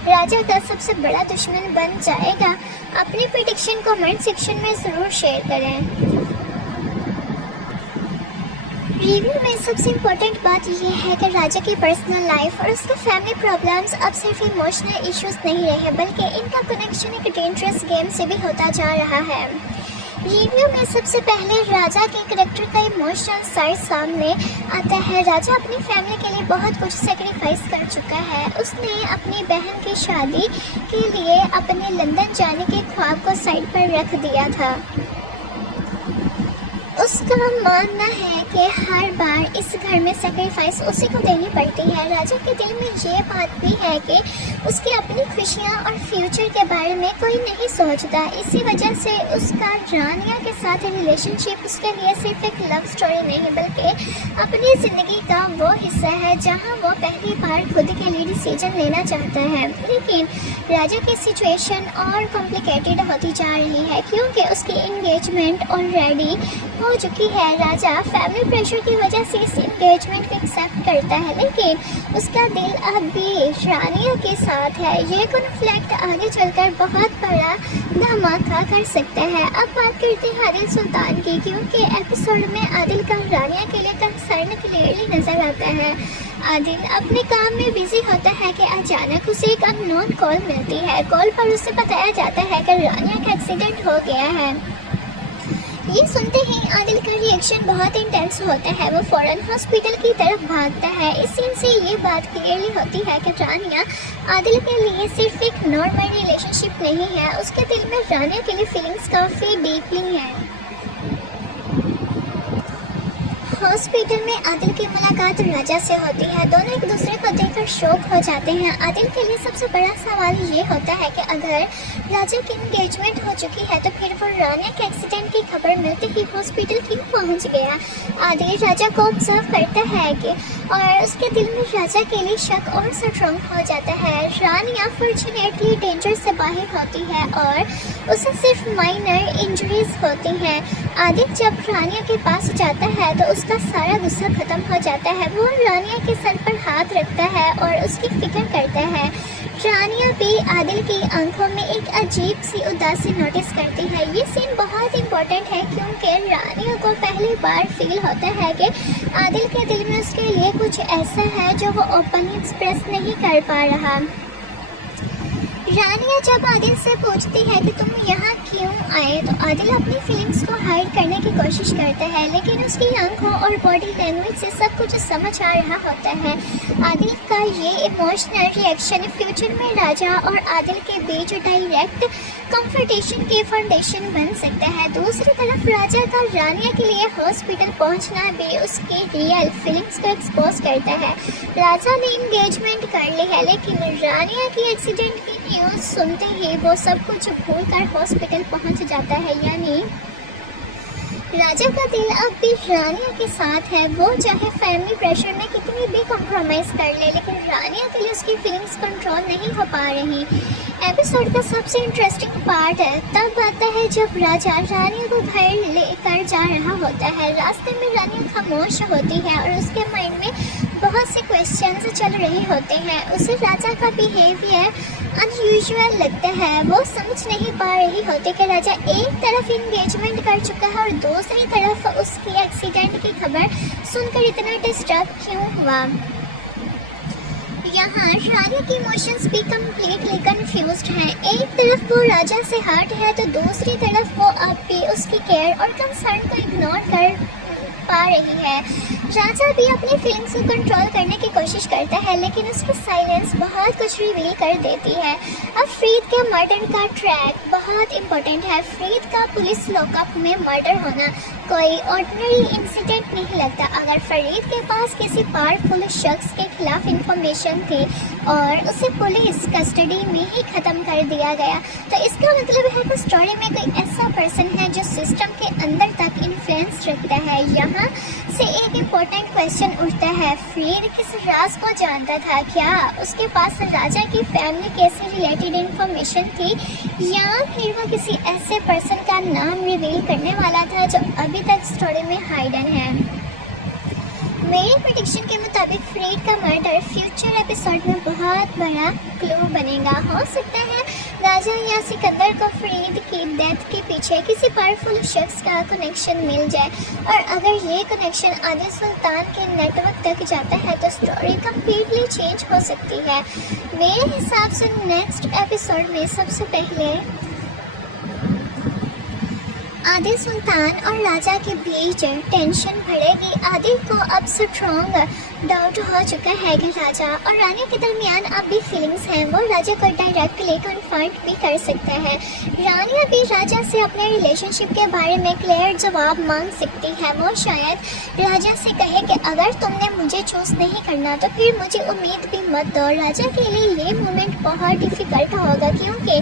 राजा का सबसे बड़ा दुश्मन बन जाएगा? अपनी प्रेडिक्शन कमेंट सेक्शन में ज़रूर शेयर करें। रिव्यू में सबसे इम्पोर्टेंट बात यह है कि राजा की पर्सनल लाइफ और उसके फैमिली प्रॉब्लम्स अब सिर्फ इमोशनल इश्यूज नहीं रहे, बल्कि इनका कनेक्शन एक डेंजरस गेम से भी होता जा रहा है। रिव्यू में सबसे पहले राजा के कैरेक्टर का इमोशनल साइड सामने आता है। राजा अपनी फैमिली के लिए बहुत कुछ सेक्रीफाइस कर चुका है। उसने अपनी बहन की शादी के लिए अपने लंदन जाने के ख्वाब को साइड पर रख दिया था। उसका मानना है कि हर बार इस घर में सेक्रीफाइस उसी को देनी पड़ती है। राजा के दिल में ये बात भी है कि उसकी अपनी खुशियाँ और फ्यूचर के बारे में कोई नहीं सोचता। इसी वजह से उसका रानिया के साथ रिलेशनशिप उसके लिए सिर्फ एक लव स्टोरी नहीं, बल्कि अपनी ज़िंदगी का वो हिस्सा है जहाँ वो पहली बार खुद के लिए डिसीजन लेना चाहता है। लेकिन राजा की सिचुएशन और कॉम्प्लिकेटेड होती जा रही है क्योंकि उसकी एंगेजमेंट ऑलरेडी हो चुकी है। राजा फैमिली प्रेशर की वजह से इस एंगेजमेंट को एक्सेप्ट करता है, लेकिन उसका दिल अब भी रानिया के साथ है। ये कॉन्फ्लिक्ट आगे चलकर बहुत बड़ा धमाका कर सकता है। अब बात करते हैं आदिल सुल्तान की, क्योंकि एपिसोड में आदिल का रानिया के लिए कंसर्न क्लियरली नजर आता है। आदिल अपने काम में बिजी होता है कि अचानक उसे एक अननोन कॉल मिलती है। कॉल पर उसे बताया जाता है कि रानिया का एक्सीडेंट हो गया है। ये सुनते ही आदिल का रिएक्शन बहुत इंटेंस होता है। वो फौरन हॉस्पिटल की तरफ भागता है। इस सीन से ये बात क्लियरली होती है कि रानिया आदिल के लिए सिर्फ एक नॉर्मल रिलेशनशिप नहीं है, उसके दिल में रानिया के लिए फीलिंग्स काफ़ी डीपली हैं। हॉस्पिटल में आदिल की मुलाकात राजा से होती है। दोनों एक दूसरे को देखकर शॉक हो जाते हैं। आदिल के लिए सबसे बड़ा सवाल ये होता है कि अगर राजा की एंगेजमेंट हो चुकी है तो फिर वो रानिया के एक्सीडेंट की खबर मिलते ही हॉस्पिटल क्यों पहुंच गया? आदिल राजा को ऑब्जर्व करता है कि और उसके दिल में राजा के लिए शक और स्ट्रॉन्ग हो जाता है। रानिया फॉर्चुनेटली डेंजर से बाहर होती है और उसे सिर्फ माइनर इंजरीज होती हैं। आदिल जब रानिया के पास जाता है तो उसका सारा गुस्सा खत्म हो जाता है। वो रानिया के सर पर हाथ रखता है और उसकी फिक्र करता है। रानिया भी आदिल की आंखों में एक अजीब सी उदासी नोटिस करती है। ये सीन बहुत इम्पोर्टेंट है क्योंकि रानिया को पहली बार फील होता है कि आदिल के दिल में उसके लिए कुछ ऐसा है जो वो ओपनली एक्सप्रेस नहीं कर पा रहा। रानिया जब आदिल से पूछती है कि तुम यहाँ क्यों आए तो आदिल अपनी फीलिंग्स को हाइड करने की कोशिश करता है, लेकिन उसकी आंखों और बॉडी लैंग्वेज से सब कुछ समझ आ रहा होता है। आदिल का ये इमोशनल रिएक्शन फ्यूचर में राजा और आदिल के बीच डायरेक्ट कॉन्फ्रंटेशन के फाउंडेशन बन सकता है। दूसरी तरफ राजा का रानिया के लिए हॉस्पिटल पहुँचना भी उसकी रियल फीलिंग्स को एक्सपोज करता है। राजा ने इंगेजमेंट कर ली है, लेकिन रानिया की एक्सीडेंट की न्यूज़ सुनते ही वो सब कुछ भूलकर हॉस्पिटल पहुंच जाता है। यानी राजा का दिल अब भी रानिया के साथ है। वो चाहे फैमिली प्रेशर में कितनी भी कॉम्प्रोमाइज़ कर ले, लेकिन रानिया के लिए उसकी फीलिंग्स कंट्रोल नहीं हो पा रही। एपिसोड का सबसे इंटरेस्टिंग पार्ट है तब आता है जब राजा रानिया को घर लेकर जा रहा होता है। रास्ते में रानिया खामोश होती है और उसके माइंड में बहुत से क्वेश्चंस चल रहे होते हैं। उसे राजा का बिहेवियर अनयूजुअल लगता है। वो समझ नहीं पा रही होती कि राजा एक तरफ इंगेजमेंट कर चुका है और दूसरी तरफ उसकी एक्सीडेंट की खबर सुनकर इतना डिस्टर्ब क्यों हुआ। यहाँ रानी की इमोशंस भी कम्प्लीटली कंफ्यूज्ड हैं। एक तरफ वो राजा से हर्ट है तो दूसरी तरफ वो अब भी उसकी केयर और कंसर्न को इग्नोर कर पा रही है। राजा भी अपनी फीलिंग्स को कंट्रोल करने की कोशिश करता है, लेकिन उसकी साइलेंस बहुत कुछ रिवील कर देती है। अब फरीद के मर्डर का ट्रैक बहुत इम्पोर्टेंट है। फरीद का पुलिस लॉकअप में मर्डर होना कोई ऑर्डिनरी इंसिडेंट नहीं लगता। अगर फरीद के पास किसी पावरफुल शख्स के खिलाफ इंफॉर्मेशन थी और उसे पुलिस कस्टडी में ही ख़त्म कर दिया गया तो इसका मतलब है कि स्टोरी में कोई ऐसा पर्सन है जो सिस्टम के अंदर तक इन्फ्लुएंस रखता है। यहाँ से एक इम्पोर्टेंट क्वेश्चन उठता है, फ्रीड किस राज को जानता था? क्या उसके पास राजा की फैमिली कैसे रिलेटेड इंफॉर्मेशन थी, या फिर वो किसी ऐसे पर्सन का नाम रिवील करने वाला था जो अभी तक स्टोरी में हाइडन है? मेरी प्रेडिक्शन के मुताबिक फ्रीड का मर्डर फ्यूचर एपिसोड में बहुत बड़ा क्लू बनेगा। हो सकता है राजा या सिकंदर को फ्रीड की डेथ के पीछे किसी पावरफुल शख्स का कनेक्शन मिल जाए, और अगर ये कनेक्शन आदिल सुल्तान के नेटवर्क तक जाता है तो स्टोरी कम्प्लीटली चेंज हो सकती है। मेरे हिसाब से नेक्स्ट एपिसोड में सबसे पहले आदिल सुल्तान और राजा के बीच टेंशन बढ़ेगी। आदिल को अब स्ट्रॉन्ग डाउट हो चुका है कि राजा और रानी के दरमियान अब भी फीलिंग्स हैं। वो राजा को डायरेक्टली कन्फर्ट भी कर सकता है। रानी अभी राजा से अपने रिलेशनशिप के बारे में क्लियर जवाब मांग सकती है। वो शायद राजा से कहे कि अगर तुमने मुझे चूज नहीं करना तो फिर मुझे उम्मीद भी मत दो। राजा के लिए ये मोमेंट बहुत डिफिकल्ट होगा, क्योंकि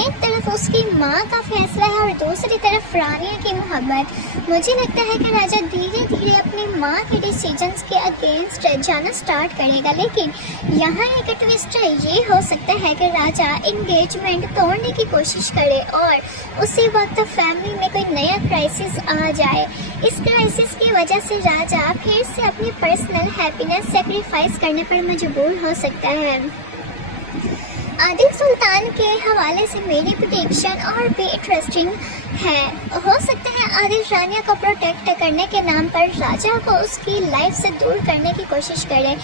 एक तरफ उसकी माँ का फैसला है और दूसरी तरफ रानिया की मोहब्बत। मुझे लगता है कि राजा धीरे धीरे अपनी माँ के डिसीजंस के अगेंस्ट जाना स्टार्ट करेगा, लेकिन यहाँ एक ट्विस्ट ये हो सकता है कि राजा एंगेजमेंट तोड़ने की कोशिश करे और उसी वक्त फैमिली में कोई नया क्राइसिस आ जाए। इस क्राइसिस की वजह से राजा फिर से अपनी पर्सनल हैप्पीनेस सेक्रीफाइस करने पर मजबूर हो सकता है। आदिल सुल्तान के हवाले से मेरी प्रेडिक्शन और भी इंटरेस्टिंग है। हो सकता है आदिल रानिया को प्रोटेक्ट करने के नाम पर राजा को उसकी लाइफ से दूर करने की कोशिश करे।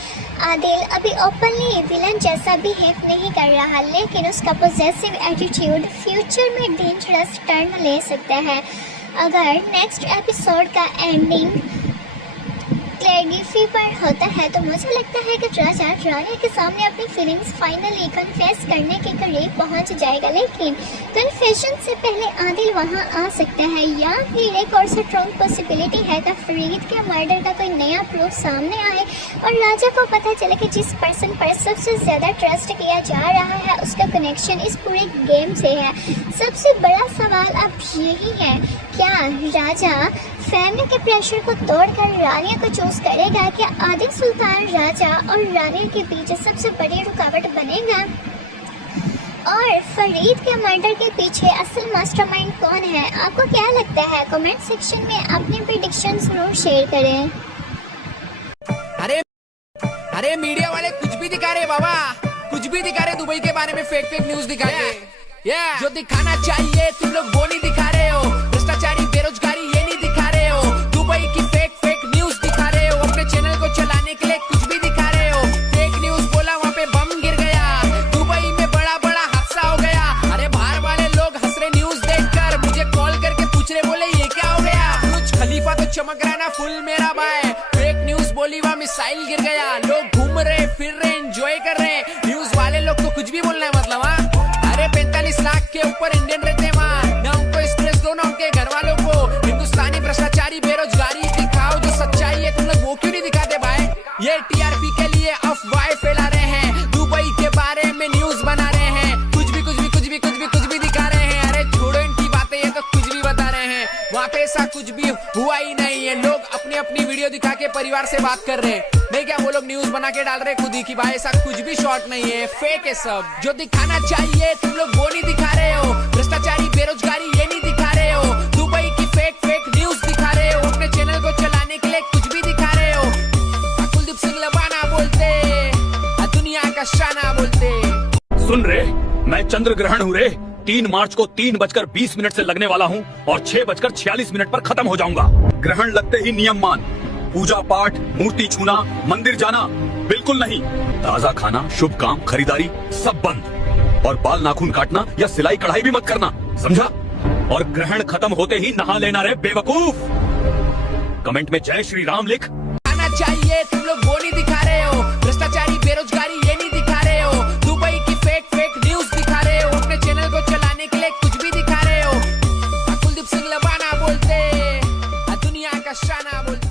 आदिल अभी ओपनली विलन जैसा बिहेव नहीं कर रहा, लेकिन उसका पॉजिटिव एटीट्यूड फ्यूचर में डेंजरस टर्न ले सकता है। अगर नेक्स्ट एपिसोड का एंडिंग क्लैरिफी पर होता है तो मुझे लगता है कि राजा रानी के सामने अपनी फीलिंग्स फाइनली कन्फेस करने के करीब पहुंच जाएगा, लेकिन कन्फेशन से पहले आदिल वहां आ सकता है। या फिर एक और स्ट्रॉन्ग पॉसिबिलिटी है कि फरीद के मर्डर का कोई नया प्रूफ सामने आए और राजा को पता चले कि जिस पर्सन पर सबसे ज़्यादा ट्रस्ट किया जा रहा है उसका कनेक्शन इस पूरे गेम से है। सबसे बड़ा सवाल अब यही है, क्या राजा फैमिली के प्रेशर को तोड़कर रानिया को चूज करेगा? क्या आदिल सुल्तान राजा और रानिया के बीच सबसे बड़ी रुकावट बनेगा? और फरीद के मर्डर के पीछे असल मास्टरमाइंड कौन है? आपको क्या लगता है? कमेंट सेक्शन में अपनी प्रेडिक्शन जरूर शेयर करें। अरे मीडिया वाले कुछ भी दिखा रहे बाबा, कुछ भी दिखा रहे। दुबई के बारे में फेक न्यूज दिखा रहे। जो दिखाना चाहिए तुम लोग वो नहीं दिखा रहे हो। भ्रष्टाचारी बेरोजगारी ये नहीं दिखा रहे हो। दुबई की फेक न्यूज दिखा रहे हो। अपने चैनल को चलाने के लिए कुछ भी दिखा रहे हो। फेक न्यूज बोला, वहाँ पे बम गिर गया। दुबई में बड़ा हादसा हो गया। अरे बाहर वाले लोग हंस रहे न्यूज देखकर, मुझे कॉल करके पूछ रहे, बोले ये क्या हो गया? कुछ खलीफा तो चमक रहा ना फुल मेरा भाई। फेक न्यूज बोली, वहाँ मिसाइल गिर गया। लोग घूम रहे फिर रहे एंजॉय कर रहे। न्यूज वाले लोग तो कुछ भी बोलना है मतलब। अरे 45 लाख के ऊपर इंडियन रहते हैं वहाँ, ना उनको स्ट्रेस दो ना उनके घर वालों को। हिंदुस्तानी भ्रष्टाचारी बेरोजगारी दिखाओ, जो सच्चाई है तुम लोग वो क्यों नहीं दिखाते भाई? ये टीआरपी के लिए अफवाहें फैला रहे हैं। दुबई के बारे में न्यूज बना रहे हैं। कुछ भी दिखा रहे हैं। अरे छोड़ो इनकी बातें, ये तो कुछ भी बता रहे हैं। वहाँ पे ऐसा कुछ भी हुआ ही नहीं है। लोग अपनी वीडियो दिखा के परिवार से बात कर रहे हैं। नहीं क्या वो लोग न्यूज बना के डाल रहे खुद ही की भाई, ऐसा कुछ भी शॉर्ट नहीं है, फेक है सब। जो दिखाना चाहिए तुम लोग वो नहीं दिखा रहे हो। भ्रष्टाचारी बेरोजगारी ये नहीं दिखा रहे हो। दुबई की फेक न्यूज दिखा रहे हो। अपने चैनल को चलाने के लिए कुछ भी दिखा रहे हो। कुलदीप सिंह लबाना बोलते, दुनिया का शाना बोलते। सुन रे, मैं चंद्र ग्रहण हूँ रे। 3 मार्च को 3:20 से लगने वाला हूँ और 6:46 पर खत्म हो जाऊंगा। ग्रहण लगते ही नियम मान, पूजा पाठ, मूर्ति छूना, मंदिर जाना बिल्कुल नहीं। ताजा खाना, शुभ काम, खरीदारी सब बंद। और बाल नाखून काटना या सिलाई कढ़ाई भी मत करना, समझा? और ग्रहण खत्म होते ही नहा लेना रे बेवकूफ। कमेंट में जय श्री राम लिख। आना चाहिए तुम लोग वो नहीं दिखा रहे हो। भ्रष्टाचारी बेरोजगारी ये नहीं दिखा रहे हो। दुबई की फेक न्यूज दिखा रहे हो। अपने चैनल को चलाने के लिए कुछ भी दिखा रहे हो। कुलदीप सिंह लबाना बोलते, दुनिया का शाना बोलते।